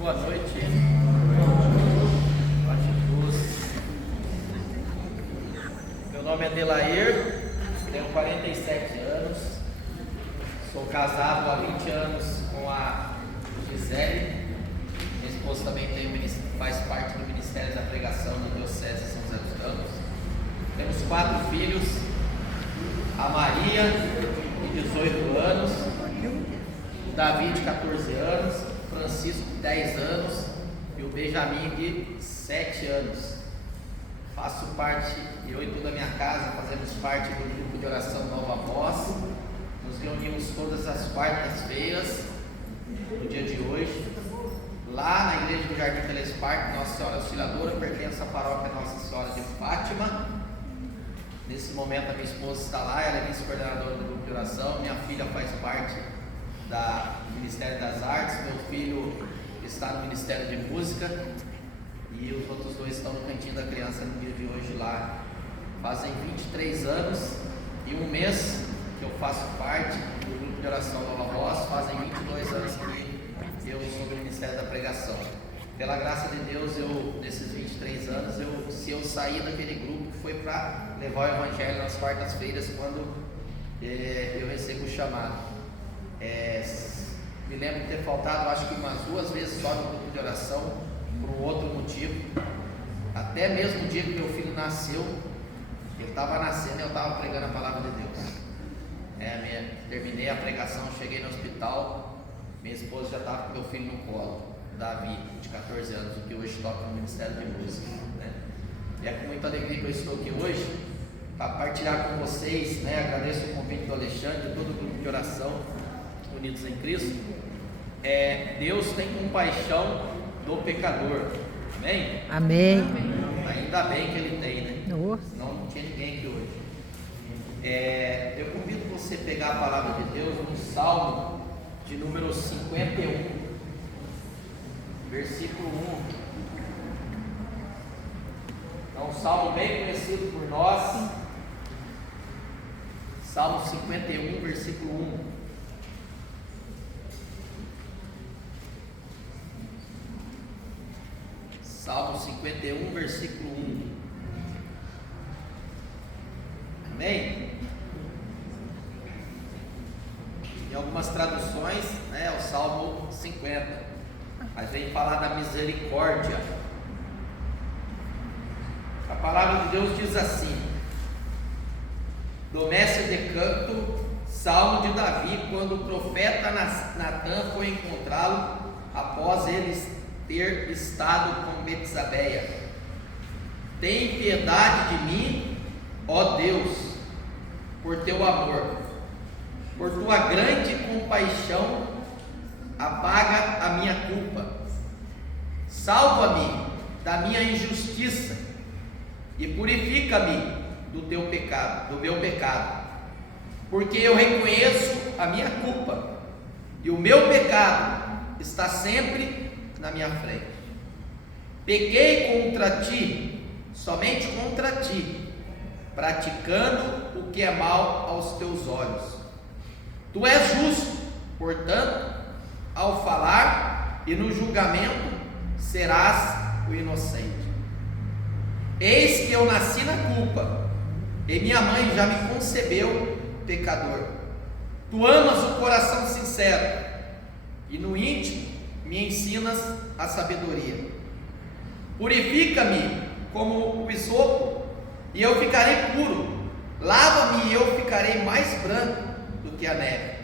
Boa noite. Paz de Deus. Meu nome é Delair, tenho 47 anos, sou casado há 20 anos com a Gisele. Minha esposa também faz parte do Ministério da Pregação da Diocese de São José dos Campos. Temos 4 filhos, a Maria, de 18 anos, o Davi, de 14 anos, o Francisco, de 10 anos e o Benjamin, de 7 anos. Faço parte, eu e toda a minha casa fazemos parte do grupo de oração Nova Voz. Nos reunimos todas as quartas-feiras no dia de hoje, lá na igreja do Jardim Telesparque, Nossa Senhora Auxiliadora, pertence à paróquia Nossa Senhora de Fátima. Nesse momento a minha esposa está lá, ela é vice-coordenadora do grupo de oração, minha filha faz parte do Ministério das Artes, meu filho está no Ministério de Música e os outros 2 estão no Cantinho da Criança no dia de hoje lá. Fazem 23 anos e 1 mês que eu faço parte do grupo de oração Nova Voz, fazem 22 anos que eu sou do Ministério da Pregação. Pela graça de Deus, nesses 23 anos, se eu sair daquele grupo, foi para levar o Evangelho nas quartas-feiras, quando eu recebo o chamado. Me lembro de ter faltado, acho que umas 2 vezes só no grupo de oração, por um outro motivo. Até mesmo o dia que meu filho nasceu, ele estava nascendo e eu estava pregando a palavra de Deus. Terminei a pregação, cheguei no hospital, minha esposa já estava com meu filho no colo, Davi, de 14 anos, o que hoje toca no Ministério de Música, né? E é com muita alegria que eu estou aqui hoje para partilhar com vocês, né? Agradeço o convite do Alexandre, de todo o grupo de oração Unidos em Cristo. Deus tem compaixão do pecador, amém? Amém. Ainda bem que Ele tem, né? Nossa. Senão não tinha ninguém aqui hoje. Eu convido você a pegar a palavra de Deus no Salmo de número 51, versículo 1. É um salmo bem conhecido por nós. Salmo 51, versículo 1. Salmo 51, versículo 1. Amém? Em algumas traduções, é o Salmo 50, mas vem falar da misericórdia. A palavra de Deus diz assim: do mestre de canto, Salmo de Davi, quando o profeta Natã foi encontrá-lo após ele ter estado com Betsabeia. Tem piedade de mim, ó Deus, por teu amor, por tua grande compaixão, apaga a minha culpa. Salva-me da minha injustiça e purifica-me do meu pecado, porque eu reconheço a minha culpa e o meu pecado está sempre na minha frente. Pequei contra ti, somente contra ti, praticando o que é mal aos teus olhos. Tu és justo, portanto, ao falar e no julgamento serás o inocente. Eis que eu nasci na culpa, e minha mãe já me concebeu pecador. Tu amas o coração sincero, e no íntimo me ensinas a sabedoria. Purifica-me como o isopo, e eu ficarei puro. Lava-me e eu ficarei mais branco do que a neve.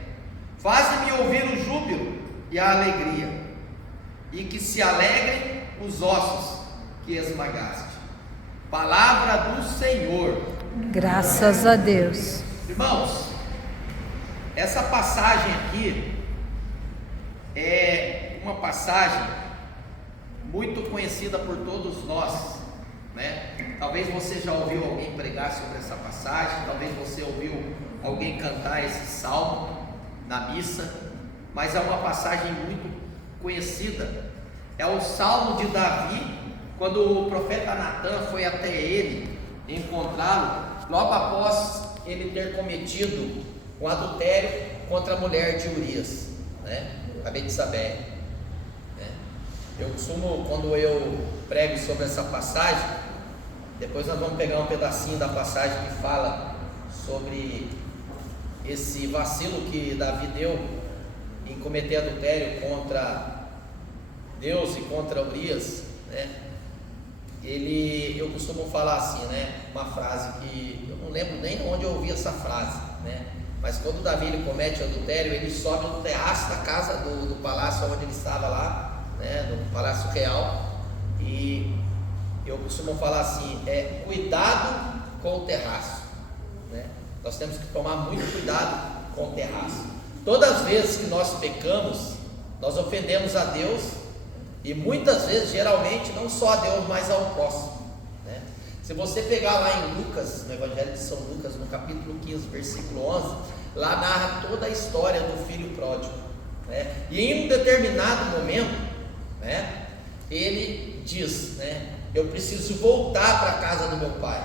Faz-me ouvir o júbilo e a alegria, e que se alegrem os ossos que esmagaste. Palavra do Senhor. Graças a Deus. Irmãos, essa passagem aqui é uma passagem muito conhecida por todos nós, né? Talvez você já ouviu alguém pregar sobre essa passagem, talvez você ouviu alguém cantar esse salmo na missa, mas é uma passagem muito conhecida. É o salmo de Davi, quando o profeta Natã foi até ele encontrá-lo, logo após ele ter cometido um adultério contra a mulher de Urias, né? A Betsabeia, né? Eu costumo, quando eu prego sobre essa passagem, depois nós vamos pegar um pedacinho da passagem que fala sobre esse vacilo que Davi deu em cometer adultério contra Deus e contra Urias, né? Eu costumo falar assim, né? Uma frase que eu não lembro nem onde eu ouvi essa frase, né? Mas quando Davi ele comete adultério, ele sobe no terraço da casa do palácio onde ele estava lá, né? No palácio real. E eu costumo falar assim, cuidado com o terraço, né? Nós temos que tomar muito cuidado com o terraço. Todas as vezes que nós pecamos, nós ofendemos a Deus, e muitas vezes, geralmente, não só a Deus, mas ao próximo, né? Se você pegar lá em Lucas, no Evangelho de São Lucas, no capítulo 15, versículo 11, lá narra toda a história do filho pródigo, né? E em um determinado momento, né, ele diz, né, eu preciso voltar para a casa do meu pai,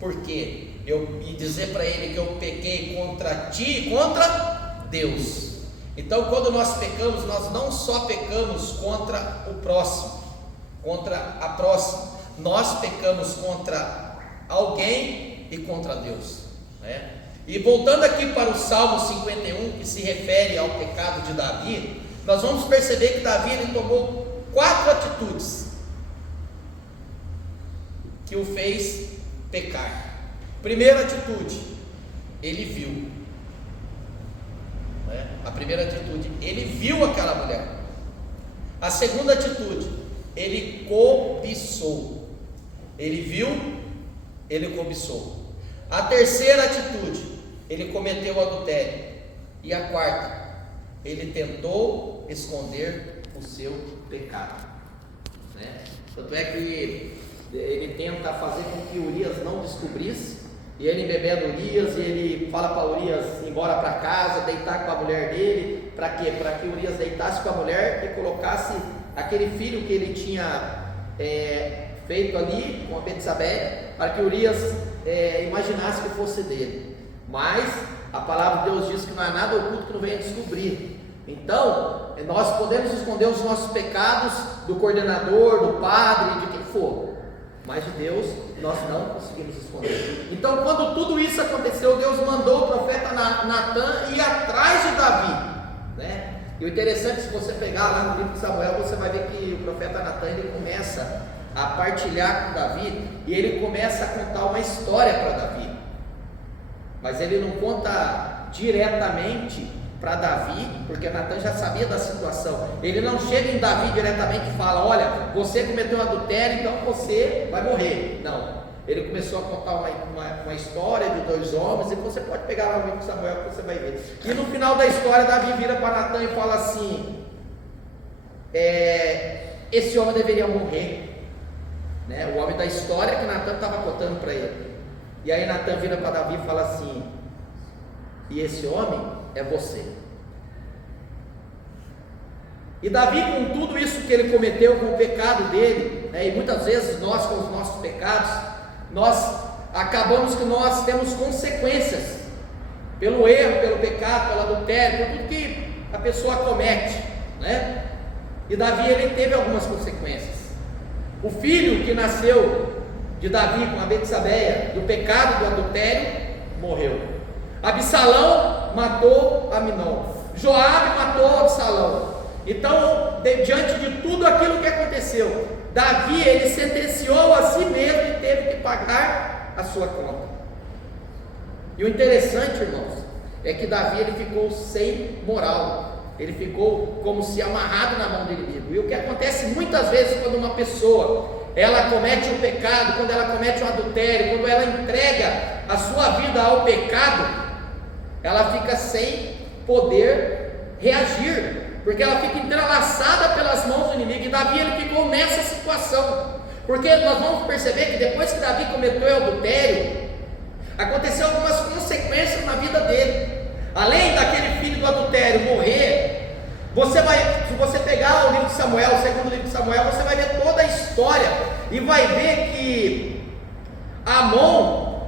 porque e dizer para ele que eu pequei contra ti e contra Deus. Então, quando nós pecamos, nós não só pecamos contra o próximo, contra a próxima, nós pecamos contra alguém e contra Deus, né? E voltando aqui para o Salmo 51, que se refere ao pecado de Davi, nós vamos perceber que Davi ele tomou 4 atitudes que o fez pecar. Primeira atitude, ele viu. A primeira atitude, ele viu aquela mulher. A segunda atitude, ele cobiçou. Ele viu, ele cobiçou. A terceira atitude, ele cometeu o adultério. E a quarta, ele tentou esconder o seu pecado, né? Tanto é que ele tenta fazer com que Urias não descobrisse. E ele embebeda Urias, e ele fala para Urias ir embora para casa, deitar com a mulher dele. Para quê? Para que Urias deitasse com a mulher e colocasse aquele filho que ele tinha feito ali com a Betsabeia, para que Urias imaginasse que fosse dele. Mas a palavra de Deus diz que não há nada oculto que não venha descobrir. Então, nós podemos esconder os nossos pecados do coordenador, do padre, de quem for, mas de Deus nós não conseguimos esconder. Então, quando tudo isso aconteceu, Deus mandou o profeta Natan ir atrás de Davi, né? E o interessante, se você pegar lá no livro de Samuel, você vai ver que o profeta Natan ele começa a partilhar com Davi, e ele começa a contar uma história para Davi, mas ele não conta diretamente para Davi, porque Natan já sabia da situação. Ele não chega em Davi diretamente e fala: olha, você cometeu um adultério, então você vai morrer. Não, ele começou a contar uma história de 2 homens, e você pode pegar lá no livro de Samuel que você vai ver. E no final da história, Davi vira para Natan e fala assim: esse homem deveria morrer, né? O homem da história que Natan estava contando para ele. E aí Natan vira para Davi e fala assim: e esse homem é você. E Davi, com tudo isso que ele cometeu, com o pecado dele, né, e muitas vezes nós, com os nossos pecados, nós acabamos que nós temos consequências pelo erro, pelo pecado, pelo adultério, por tudo que a pessoa comete, né? E Davi ele teve algumas consequências. O filho que nasceu de Davi com a Betsabeia, do pecado do adultério, morreu. Absalão matou Aminon, Joabe matou Absalão. Então, diante de tudo aquilo que aconteceu, Davi ele sentenciou a si mesmo e teve que pagar a sua conta. E o interessante, irmãos, é que Davi ele ficou sem moral, ele ficou como se amarrado na mão do inimigo. E o que acontece muitas vezes quando uma pessoa ela comete um pecado, quando ela comete um adultério, quando ela entrega a sua vida ao pecado, ela fica sem poder reagir, porque ela fica entrelaçada pelas mãos do inimigo. E Davi ele ficou nessa situação, porque nós vamos perceber que depois que Davi cometeu o adultério, aconteceu algumas consequências na vida dele. Além daquele filho do adultério morrer, se você pegar o livro de Samuel, o segundo livro de Samuel, você vai ver toda a história e vai ver que Amon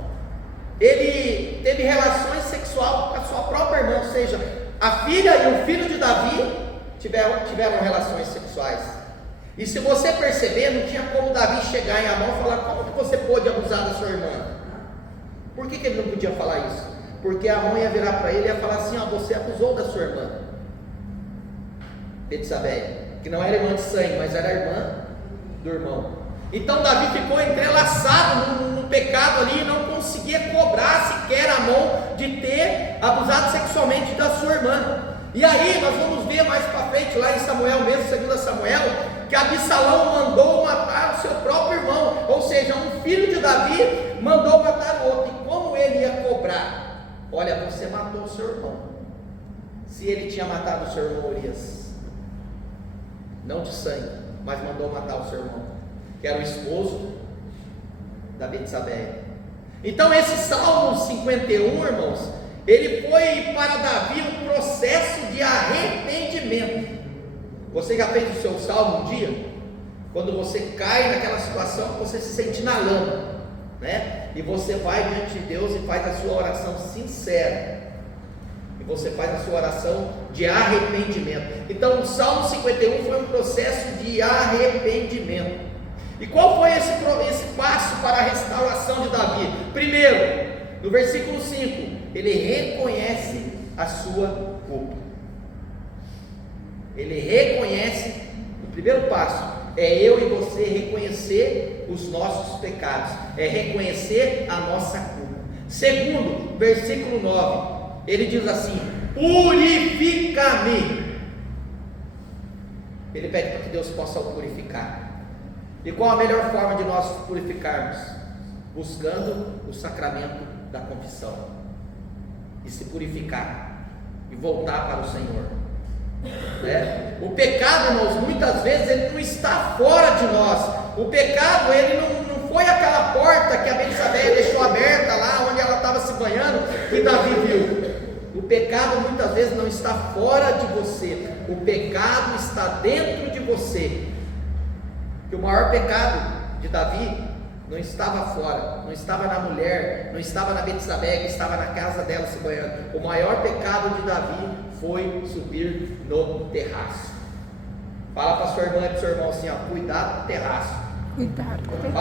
ele teve relações sexuais com a sua própria irmã, ou seja, a filha e o filho de Davi tiveram relações sexuais. E se você perceber, não tinha como Davi chegar em Amon e falar: como que você pôde abusar da sua irmã? Por que ele não podia falar isso? Porque Amon ia virar para ele e ia falar assim: ó, você abusou da sua irmã Betsabé, que não era irmã de sangue, mas era irmã do irmão. Então Davi ficou entrelaçado no pecado ali e não conseguia cobrar sequer Amon de ter abusado sexualmente da sua irmã. E aí nós vamos ver mais para frente, lá em Samuel mesmo, 2 Samuel, que Absalão mandou matar o seu próprio irmão, ou seja, um filho de Davi mandou matar o outro. E como ele ia cobrar? Olha, você matou o seu irmão. Se ele tinha matado o seu irmão Urias, não de sangue, mas mandou matar o seu irmão, que era o esposo da Betsabé. Então esse Salmo 51, irmãos, ele foi para Davi um processo de arrependimento. Você já fez o seu salmo um dia? Quando você cai naquela situação, você se sente na lama, né? E você vai diante de Deus e faz a sua oração sincera. E você faz a sua oração de arrependimento. Então o Salmo 51 foi um processo de arrependimento. E qual foi esse passo para a restauração de Davi? Primeiro, no versículo 5, ele reconhece a sua culpa. Ele reconhece, o primeiro passo é eu e você reconhecer os nossos pecados, é reconhecer a nossa culpa. Segundo, versículo 9, ele diz assim: purifica-me. Ele pede para que Deus possa o purificar. E qual a melhor forma de nós purificarmos? Buscando o sacramento da confissão, e se purificar, e voltar para o Senhor, né? O pecado, irmãos, muitas vezes ele não está fora de nós. O pecado, ele não foi aquela porta que a Betsabé deixou aberta lá onde ela estava se banhando, que Davi viu. O pecado muitas vezes não está fora de você, o pecado está dentro de você. Que o maior pecado de Davi não estava fora, não estava na mulher, não estava na Betsabé, que estava na casa dela se banhando. O maior pecado de Davi foi subir no terraço. Fala para sua irmã e para o seu irmão assim, ó, cuidado com o terraço. Cuidado com o terraço.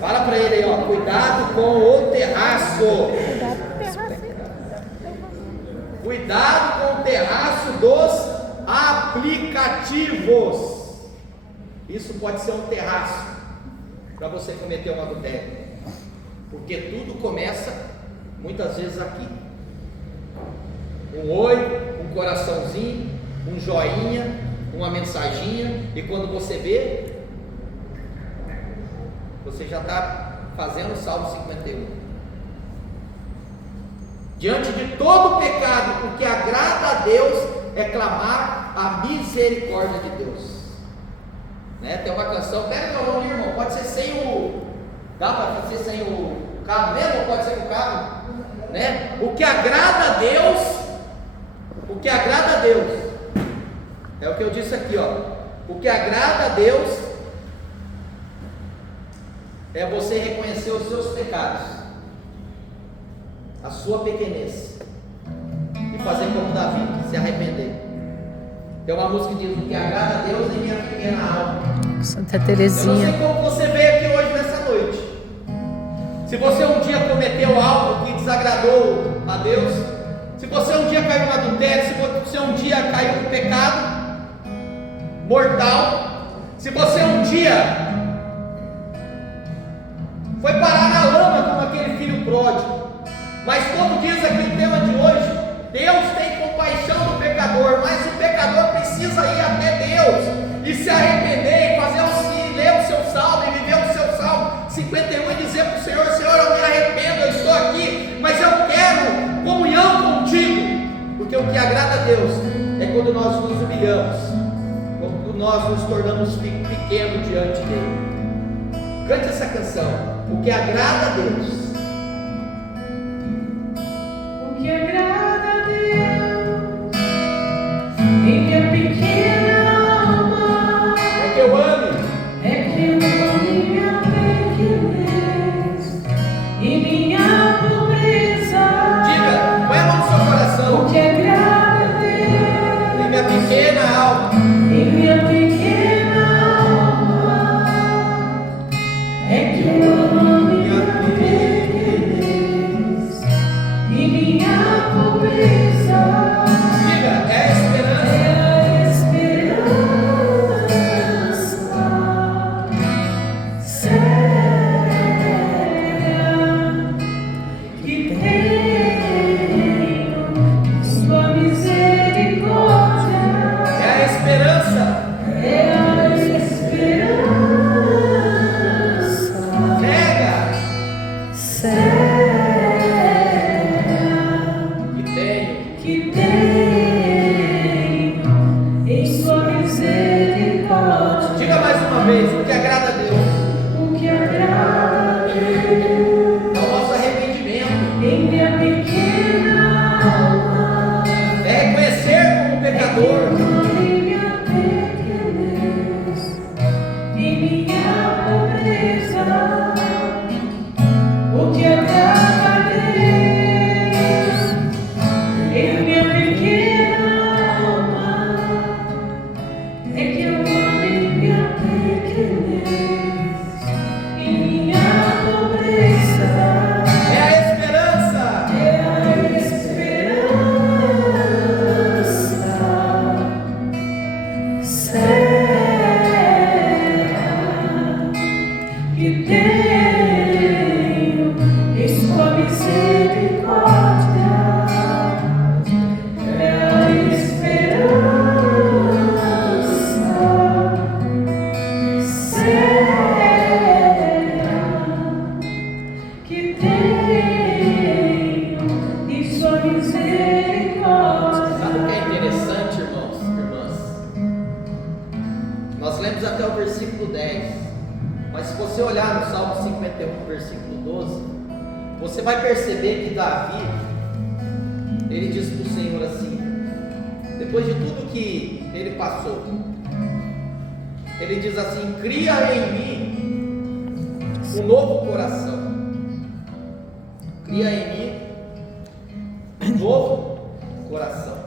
Fala para ele aí, ó, cuidado com o terraço. Cuidado com o terraço dos aplicativos. Isso pode ser um terraço para você cometer um adultério, porque tudo começa muitas vezes aqui. Um oi, um coraçãozinho, um joinha, uma mensaginha, e quando você vê, você já está fazendo o Salmo 51. Diante de todo pecado, o que agrada a Deus é clamar a misericórdia de Deus. Né? Tem uma canção, pega o violão, irmão, pode ser sem o... Dá para ser sem o cabo mesmo ou pode ser com o cabo? Né? O que agrada a Deus, é o que eu disse aqui, ó. O que agrada a Deus é você reconhecer os seus pecados, a sua pequenez, e fazer como Davi, se arrepender. Tem uma música que diz: o que agrada a Deus em minha pequena alma. Santa Teresinha. Eu não sei como você veio aqui hoje nessa noite. Se você um dia cometeu algo que desagradou a Deus, se você um dia caiu no adultério, se você um dia caiu no pecado mortal, se você um dia foi parar na lama como aquele filho pródigo, mas como diz aqui o tema de hoje, Deus tem compaixão do pecador, mas o pecador precisa ir até Deus e se arrepender, e fazer ler o seu salmo e viver o seu salmo 51 e dizer para o Senhor: Senhor, eu me arrependo, eu estou aqui, mas eu quero comunhão contigo, porque o que agrada a Deus é quando nós nos humilhamos, quando nós nos tornamos pequenos diante dele. Cante essa canção: o que agrada a Deus. O que agrada a Deus em minha pequena alma É que eu ame. é que eu ame minha pequenez e minha pobreza. Diga, põe a mão no seu coração. O que agrada a Deus Em minha pequena alma em minha pequena minha pobreza. Diga, é a esperança. É a esperança certa que tenho em sua misericórdia. É a esperança. É a esperança Cega certa que tenho. que tenho em sua misericórdia. Diga mais uma vez, o que agrada a Deus O que agrada a Deus é o nosso arrependimento, em minha pequena alma é reconhecer como pecador, em minha pequenez e minha pobreza. O que agrada a Deus em minha pequena alma é que eu ame minha pequenez e minha pobreza. é a esperança. É a esperança certa que tenho em sua misericórdia. É a esperança certa que tenho em sua misericórdia. Sabe o que é interessante, irmãos, irmãs? Nós lemos até o versículo 10, mas se você olhar no Salmo 51, versículo 12, você vai perceber que Davi, ele diz para o Senhor assim, depois de tudo que ele passou, ele diz assim: cria em mim um novo coração, cria em mim um novo coração.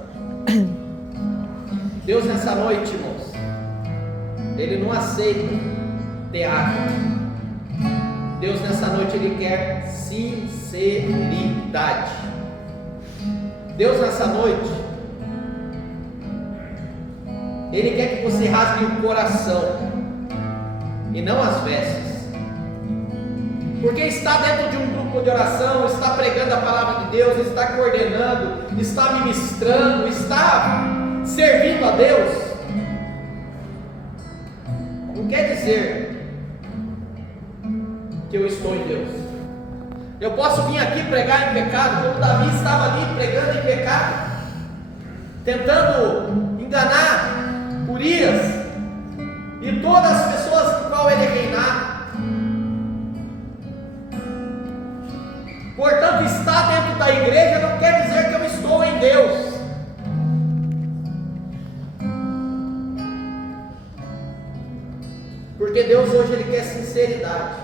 Deus, nessa noite, irmãos, Ele não aceita teatro. Deus, nessa noite, Ele quer sinceridade. Deus, nessa noite, Ele quer que você rasgue o coração e não as vestes. Porque está dentro de um grupo de oração, está pregando a palavra de Deus, está coordenando, está ministrando, está servindo a Deus, não quer dizer que eu estou em Deus. Eu posso vir aqui pregar em pecado, como Davi estava ali pregando em pecado, tentando enganar Urias e todas as pessoas com qual ele reinar. Portanto, estar dentro da igreja não quer dizer que eu estou em Deus. Porque Deus hoje Ele quer sinceridade.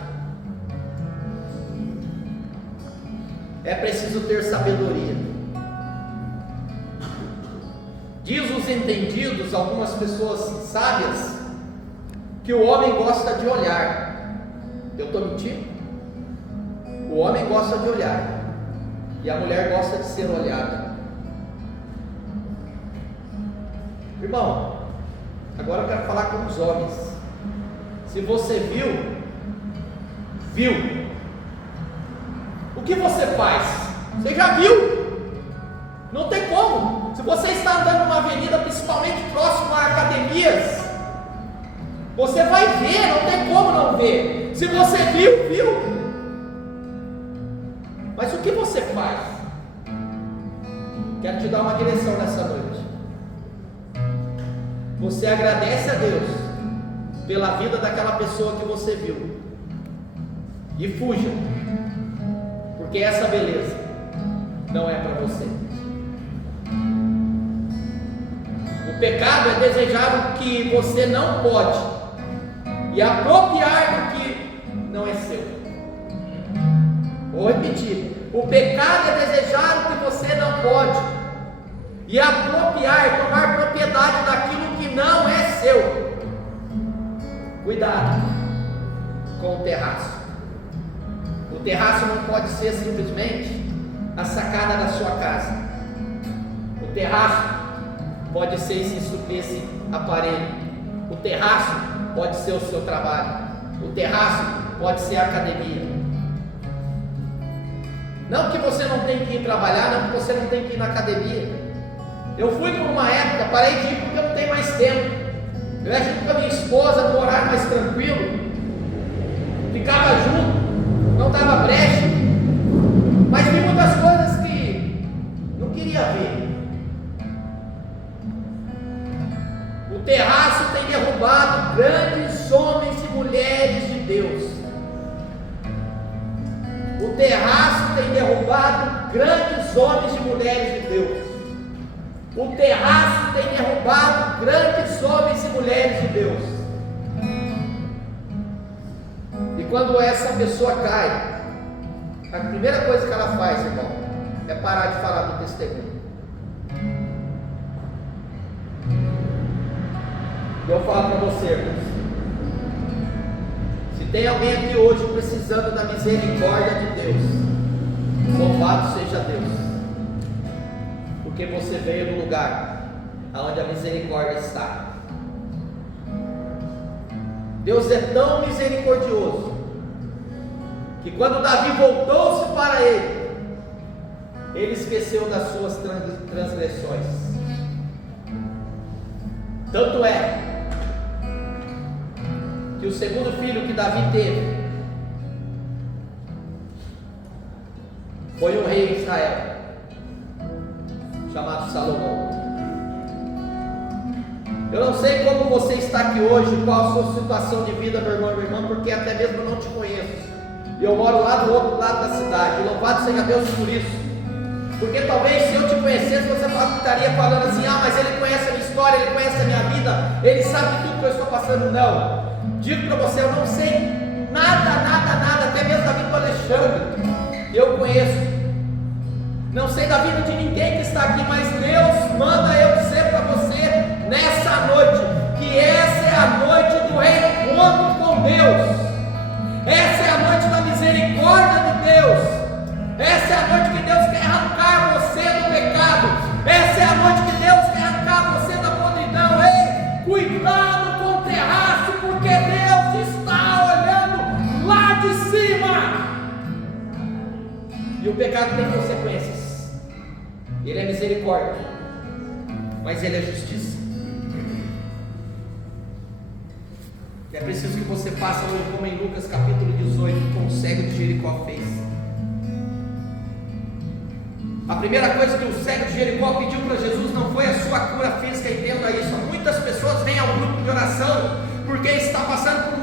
É preciso ter sabedoria. Diz os entendidos, algumas pessoas sábias, que o homem gosta de olhar. Eu estou mentindo? O homem gosta de olhar e a mulher gosta de ser olhada. Irmão, agora eu quero falar com os homens. Se você viu, o que você faz? Você já viu? Não tem como. Se você está andando numa avenida, principalmente próximo a academias, você vai ver, não tem como não ver. Se você viu. Mas o que você faz? Quero te dar uma direção nessa noite. Você agradece a Deus pela vida daquela pessoa que você viu e fuja, porque essa beleza não é para você. O pecado é desejar o que você não pode e apropriar do que não é seu. Vou repetir: o pecado é desejar o que você não pode e apropriar, tomar propriedade daquilo que não é seu. Cuidado com o terraço. O terraço não pode ser simplesmente a sacada da sua casa. O terraço pode ser esse aparelho. O terraço pode ser o seu trabalho. O terraço pode ser a academia. Não que você não tem que ir trabalhar, não que você não tem que ir na academia. Eu fui por uma época, parei de ir porque eu não tenho mais tempo. Eu ia junto com a minha esposa no horário mais tranquilo, ficava junto, não dava brecha, mas vi muitas coisas que não queria ver. O terraço tem derrubado grandes homens e mulheres de Deus. O terraço tem derrubado grandes homens e mulheres de Deus. O terraço tem derrubado grandes homens e mulheres de Deus. E quando essa pessoa cai, a primeira coisa que ela faz, irmão, é parar de falar do testemunho. Eu falo para você, irmãos, se tem alguém aqui hoje precisando da misericórdia de Deus, louvado seja Deus, porque você veio no lugar onde a misericórdia está. Deus é tão misericordioso que quando Davi voltou-se para ele esqueceu das suas transgressões. Tanto é que o segundo filho que Davi teve foi um rei em Israel, chamado Salomão. Eu não sei como você está aqui hoje, qual a sua situação de vida, meu irmão e minha irmã, porque até mesmo eu não te conheço. Eu moro lá do outro lado da cidade, louvado seja Deus por isso. Porque talvez se eu te conhecesse, você estaria falando assim: ah, mas ele conhece a minha história, ele conhece a minha vida, ele sabe tudo que eu estou passando. Não, digo para você, eu não sei nada, até mesmo da vida do Alexandre, eu conheço. Não sei da vida de ninguém que está aqui, mas Deus manda eu dizer para você nessa noite, que essa é a noite do reencontro com Deus. Essa é a noite da misericórdia de Deus. Essa é a noite que Deus quer arrancar você do pecado. Essa é a noite que Deus quer arrancar você da podridão. Ei, cuidado com o terraço, porque Deus está olhando lá de cima. E o pecado tem consequências. Ele é misericórdia, mas ele é justiça. E é preciso que você faça hoje como em Lucas capítulo 18, como o cego de Jericó fez. A primeira coisa que o cego de Jericó pediu para Jesus não foi a sua cura física, entenda isso. Muitas pessoas vêm ao grupo de oração porque está passando por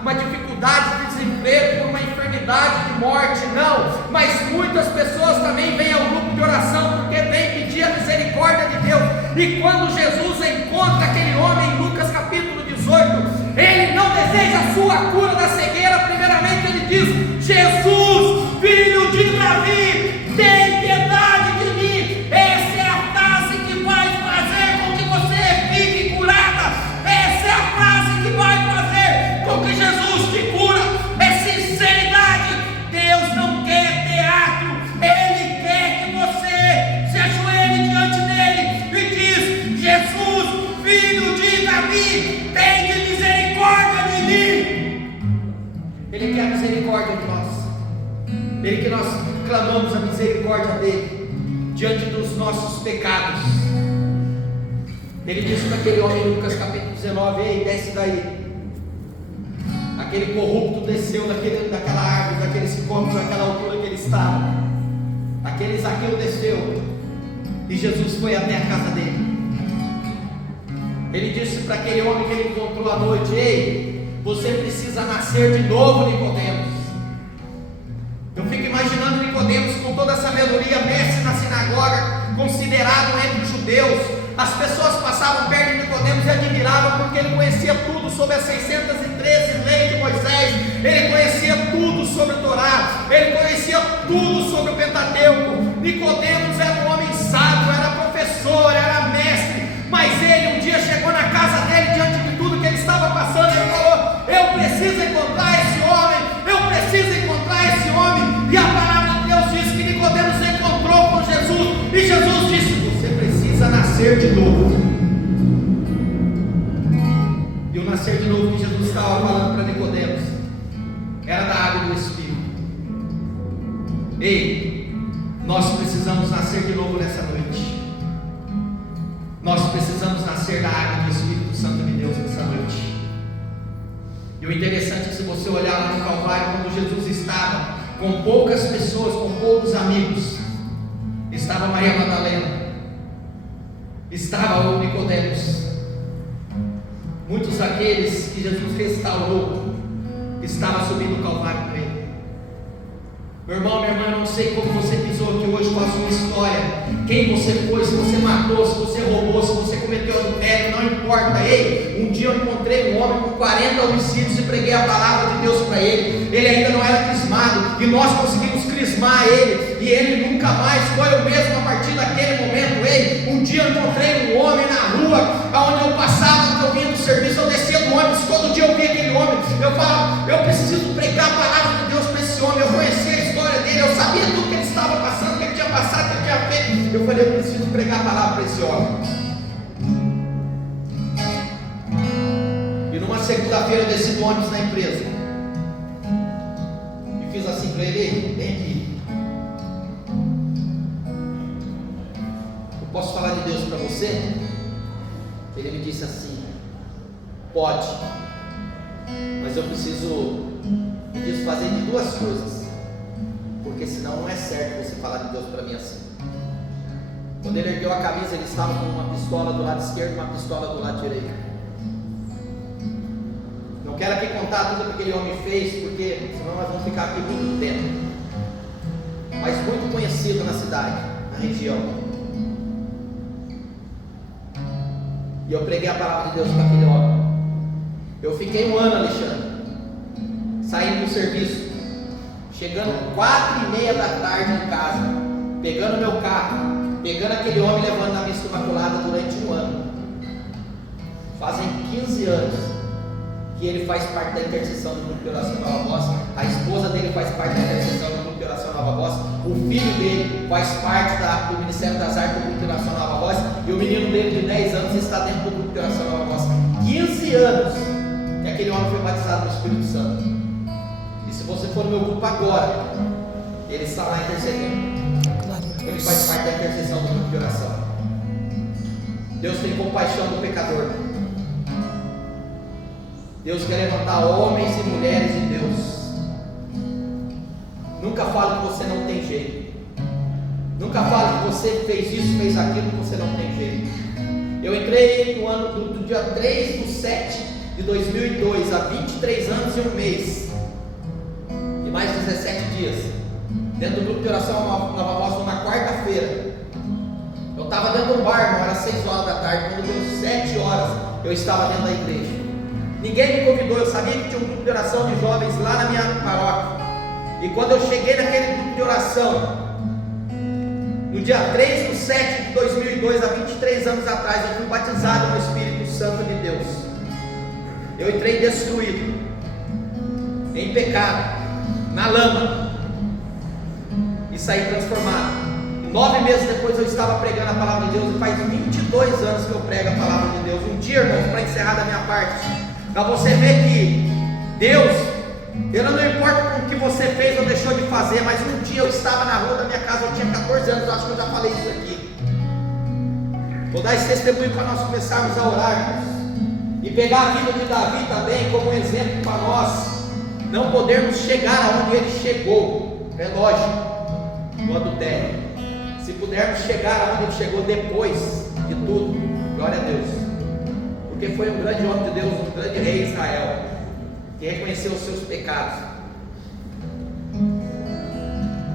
uma dificuldade de desemprego, por uma enfermidade de morte, não, mas muitas pessoas também vêm ao grupo de oração porque vêm pedir a misericórdia de Deus. E quando Jesus encontra aquele homem em Lucas capítulo 18, ele não deseja a sua cura da cegueira. Primeiramente ele diz: Jesus, filho de Davi, tem piedade de mim. Essa é a frase que vai fazer com que você fique curada. Essa é a frase que vai fazer com que Jesus te cura. É sinceridade. Deus não quer teatro. Ele quer que você se ajoelhe diante dele e diz: Jesus, filho de Davi, tem misericórdia de mim. Ele quer a misericórdia de nós. Ele que nós clamamos a misericórdia dele diante dos nossos pecados. Ele disse para aquele homem em Lucas capítulo 19: ei, desce daí. Aquele corrupto desceu daquela árvore, daquele sicômoro, daquela altura que ele estava. Aquele Zaqueu desceu e Jesus foi até a casa dele. Ele disse para aquele homem que ele encontrou à noite: ei, você precisa nascer de novo, Nicodemos. Eu fico imaginando Nicodemos com toda a sabedoria, mestre na sinagoga, considerado entre os judeus. As pessoas passavam perto de Nicodemos e admiravam, porque ele conhecia tudo sobre as 613 leis de Moisés. Ele conhecia tudo sobre o Torá. Ele conhecia tudo sobre o Pentateuco. Nicodemos era um homem sábio, era professor, era mestre. Mas ele um dia chegou na casa dele, diante de tudo que ele estava passando, ele falou: eu preciso encontrar esse homem, eu preciso encontrar esse homem. E a palavra de Deus diz que Nicodemos nascer de novo. E o nascer de novo que Jesus estava falando para Nicodemos era da água do Espírito. Ei, nós precisamos nascer de novo nessa noite. Nós precisamos nascer da água do Espírito Santo de Deus nessa noite. E o interessante é que se você olhar lá no Calvário, quando Jesus estava com poucas pessoas, com poucos amigos, estava Maria Madalena, estava o Nicodemos, muitos daqueles que Jesus restaurou, estavam subindo o Calvário com ele. Meu irmão, minha irmã, eu não sei como você pisou aqui hoje com a sua história, quem você foi, se você matou, se você roubou, se você cometeu adultério, não importa. Ei, um dia eu encontrei um homem com 40 homicídios e preguei a palavra de Deus para ele ainda não era crismado, e nós conseguimos crismar ele, e ele nunca mais foi o mesmo a partir daquele momento. Ei, um dia eu encontrei um homem na rua, onde eu passava, onde eu vinha do serviço, eu descia do ônibus, todo dia eu via aquele homem, eu falava, eu preciso pregar a palavra de Deus para esse homem, eu conhecia a história dele, eu sabia tudo que ele estava passando, o que ele tinha passado, o que ele tinha feito. Eu falei, eu preciso pregar a palavra para esse homem. E numa segunda-feira eu desci do ônibus na empresa e fiz assim para ele: vem aqui, eu posso falar de Deus para você? Ele me disse assim: pode, mas eu preciso me desfazer de duas coisas, porque senão não é certo você falar de Deus para mim assim. Quando ele ergueu a camisa, ele estava com uma pistola do lado esquerdo e uma pistola do lado direito. Não quero aqui contar tudo que aquele homem fez, porque senão nós vamos ficar aqui muito tempo. Mas muito conhecido na cidade, na região. E eu preguei a palavra de Deus para aquele homem. Eu fiquei um ano, Alexandre, saindo do serviço, chegando 4:30 da tarde em casa, pegando meu carro, pegando aquele homem, levando na missa imaculada durante um ano. Fazem 15 anos que ele faz parte da intercessão do grupo de oração Nova Voz, a esposa dele faz parte da intercessão do grupo de oração Nova Voz, o filho dele faz parte do Ministério das Artes do grupo de oração Nova Voz, e o menino dele de 10 anos está dentro do grupo de oração Nova Voz. 15 anos que aquele homem foi batizado no Espírito Santo. E se você for no meu grupo agora, ele está lá intercedendo. Ele faz parte da intercessão do grupo de oração. Deus tem compaixão do pecador. Deus quer levantar homens e mulheres de Deus. Nunca fale que você não tem jeito. Nunca fale que você fez isso, fez aquilo, que você não tem jeito. Eu entrei no ano do dia 3/7/2002, há 23 anos e um mês e mais 17 dias, dentro do grupo de oração Nova Voz, numa quarta-feira. Eu estava dentro de um bar, não era 6 horas da tarde, quando deu 7 horas, eu estava dentro da igreja. Ninguém me convidou, eu sabia que tinha um grupo de oração de jovens lá na minha paróquia. E quando eu cheguei naquele grupo de oração, no dia 3/7/2002, há 23 anos atrás, eu fui batizado no Espírito Santo de Deus. Eu entrei destruído, em pecado, na lama, e saí transformado. 9 meses depois eu estava pregando a palavra de Deus, e faz 22 anos que eu prego a palavra de Deus. Um dia, irmãos, para encerrar da minha parte, para você ver que Deus, ele não importa com o que você fez ou deixou de fazer, mas um dia eu estava na rua da minha casa, eu tinha 14 anos, eu acho que eu já falei isso aqui. Vou dar esse testemunho para nós começarmos a orar, irmãos, e pegar a vida de Davi também como um exemplo para nós não podermos chegar aonde ele chegou. É lógico, no adultério. Se pudermos chegar aonde ele chegou depois de tudo, glória a Deus, porque foi um grande homem de Deus, um grande rei de Israel, que reconheceu os seus pecados.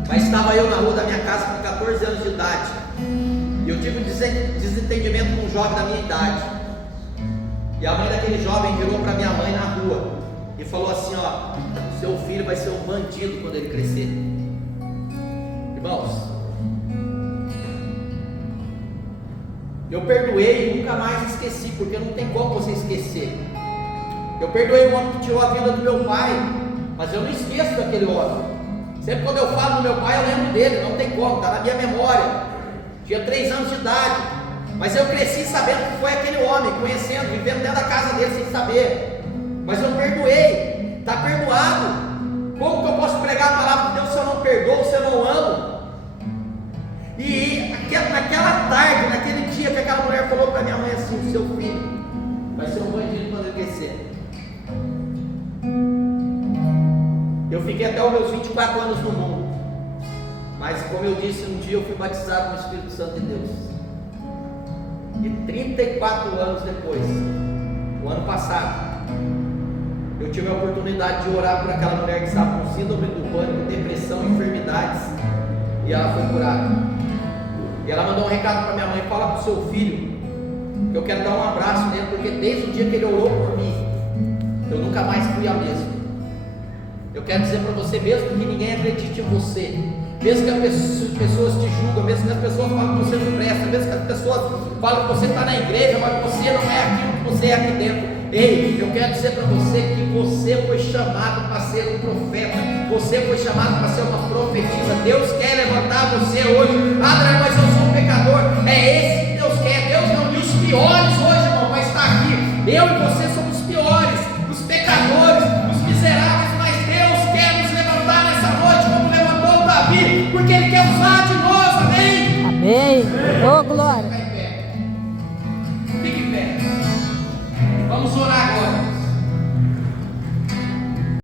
Mas estava eu na rua da minha casa com 14 anos de idade, e eu tive um desentendimento com um jovem da minha idade, e a mãe daquele jovem virou para minha mãe na rua e falou assim: ó, seu filho vai ser um bandido quando ele crescer. Irmãos, eu perdoei e nunca mais esqueci, porque não tem como você esquecer. Eu perdoei o homem que tirou a vida do meu pai, mas eu não esqueço daquele homem. Sempre quando eu falo do meu pai, eu lembro dele, não tem como, está na minha memória. Tinha 3 anos de idade, Mas eu cresci sabendo que foi aquele homem, conhecendo, vivendo dentro da casa dele sem saber. Mas eu perdoei, está perdoado. Como que eu posso pregar a palavra de Deus se eu não perdoo, se eu não amo? E naquela tarde, naquele dia que aquela mulher falou para minha mãe assim: o seu filho vai ser um bandido quando ele crescer. Eu fiquei até os meus 24 anos no mundo. Mas como eu disse, um dia eu fui batizado no Espírito Santo de Deus. E 34 anos depois, o ano passado, eu tive a oportunidade de orar por aquela mulher que estava com síndrome do pânico, depressão, enfermidades, e ela foi curada. E ela mandou um recado para minha mãe: fala para o seu filho que eu quero dar um abraço nele, porque desde o dia que ele orou por mim, eu nunca mais fui a mesma. Eu quero dizer para você, mesmo que ninguém acredite em você, mesmo que as pessoas te julgam, mesmo que as pessoas falam que você não presta, mesmo que as pessoas falam que você está na igreja, mas você não é aquilo que você é aqui dentro. Ei, eu quero dizer para você que você foi chamado para ser um profeta, você foi chamado para ser uma profetisa. Deus quer levantar você hoje. André, mas eu sou um pecador. É esse que Deus quer. Deus não viu os piores hoje, irmão, mas está aqui. Eu e você somos os piores, os pecadores, os miseráveis, mas Deus quer nos levantar nessa noite, como levantou o Davi, porque Ele quer usar de nós, amém? Amém. Ô, glória.